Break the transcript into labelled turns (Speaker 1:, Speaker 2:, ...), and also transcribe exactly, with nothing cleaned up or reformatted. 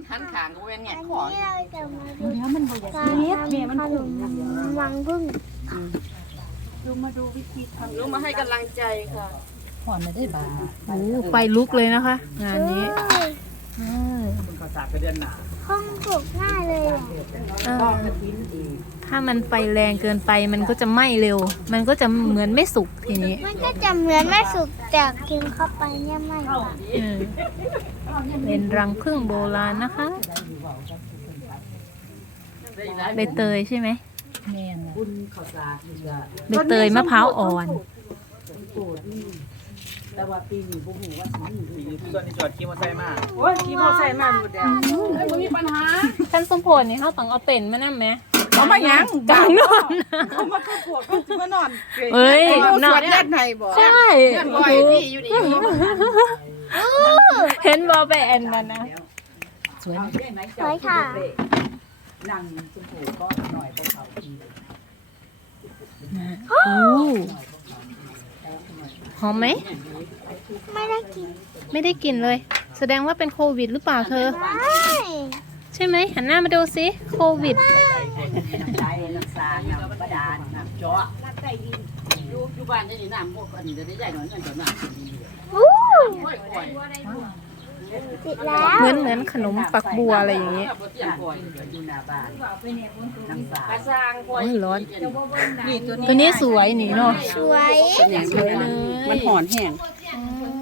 Speaker 1: หันขางก็เป็นแง่
Speaker 2: อัน
Speaker 1: ขอ
Speaker 2: นี้เราจะมาดู
Speaker 3: เดี๋ยวมันบ่อยาก
Speaker 2: การ
Speaker 3: เฮ็ดแม่มัน
Speaker 2: ทำข
Speaker 3: ขุ่
Speaker 2: น
Speaker 3: น
Speaker 2: มวังพึ่ง
Speaker 3: ดูมาดูวิธีทำ
Speaker 1: รู้มาให้กำลังใจค่ะ
Speaker 3: หอนไม่ได้บา
Speaker 4: โอ้ไฟลุกเลยนะคะ งานนี้
Speaker 2: เอ้ย
Speaker 4: เออ
Speaker 5: คุณขอสากกระเดือนหนา
Speaker 2: ห้องปลูกง่ายเลยอะ
Speaker 4: เออถ้ามันไฟแรงเกินไปมันก็จะไหม้เร็ว มันก็จะเหมือนไม่สุกทีนี้
Speaker 2: มันก็จะเหมือนไม่สุกแต่กินเข้าไปเนี่ยไม่หวาน
Speaker 4: เออเป็นรังผึ้งโบราณนะคะใบเตยใช่ไหม
Speaker 3: แม่น
Speaker 5: คุณขอสากนี่ก็
Speaker 4: ใบเตยมะพร้าวอ่อน
Speaker 5: โกรธนี่แต่ว่าปีนี้บ่ฮู้ว่าสิมีปีนี้ส่วนที่จอดขี่มอเตอร์ไซค์มา
Speaker 3: โอ้ยขี่มอไซค์มาหมดแล้ว
Speaker 1: ไม่มีปัญหา
Speaker 4: ท่านสมพลนี่เขาต้องเอาเต็นท์มานั่งไหม
Speaker 3: เอามายัง
Speaker 4: กลางนอน
Speaker 3: เขามาเข้าพวกก็สิมานอน
Speaker 4: เอ้ย
Speaker 3: น
Speaker 4: น
Speaker 3: อ
Speaker 4: อน น
Speaker 3: เล่นให้บ่
Speaker 4: ใช่
Speaker 1: เพื่อนบ่อยที่อยู่นี่
Speaker 4: เห็นบอไปแอนมันนะ
Speaker 3: สวยไหม
Speaker 2: สวยค่ะ
Speaker 5: นั่งชมพูก็หน่อยก็เขาที
Speaker 4: โอ้หอมไหม
Speaker 2: ไม่ได้กิน
Speaker 4: ไม่ได้กลิ่นเลย แสดงว่าเป็นโควิดหรือเปล่าเธอ
Speaker 2: ไม่
Speaker 4: ใช่ไหมหันหน้ามาดูสิโควิด
Speaker 5: น้ำใจรักษาน้ำบาดาลน้ำเจาะอยู่อยู่บ้านได้นี่น้ำพวกอันนี้ได้ใหญ่หน่อยนั่นจะน้ำกินดี
Speaker 2: วู้
Speaker 5: ค่อย
Speaker 2: ติดแล้ว
Speaker 4: เหมือนเหมือนขนมฝักบัวอะไรอย่างเงี้ย
Speaker 5: ๆอยู่หน้าบ้านน้ำสา
Speaker 1: กระซังปล่อย
Speaker 4: โอ้ยร้อน
Speaker 3: นี่ตัว
Speaker 4: ตัวนี้สวยนี่เนาะ
Speaker 2: สวย
Speaker 3: อย่าง
Speaker 4: สวยเลย
Speaker 3: มันหอนแห้ง
Speaker 4: อืม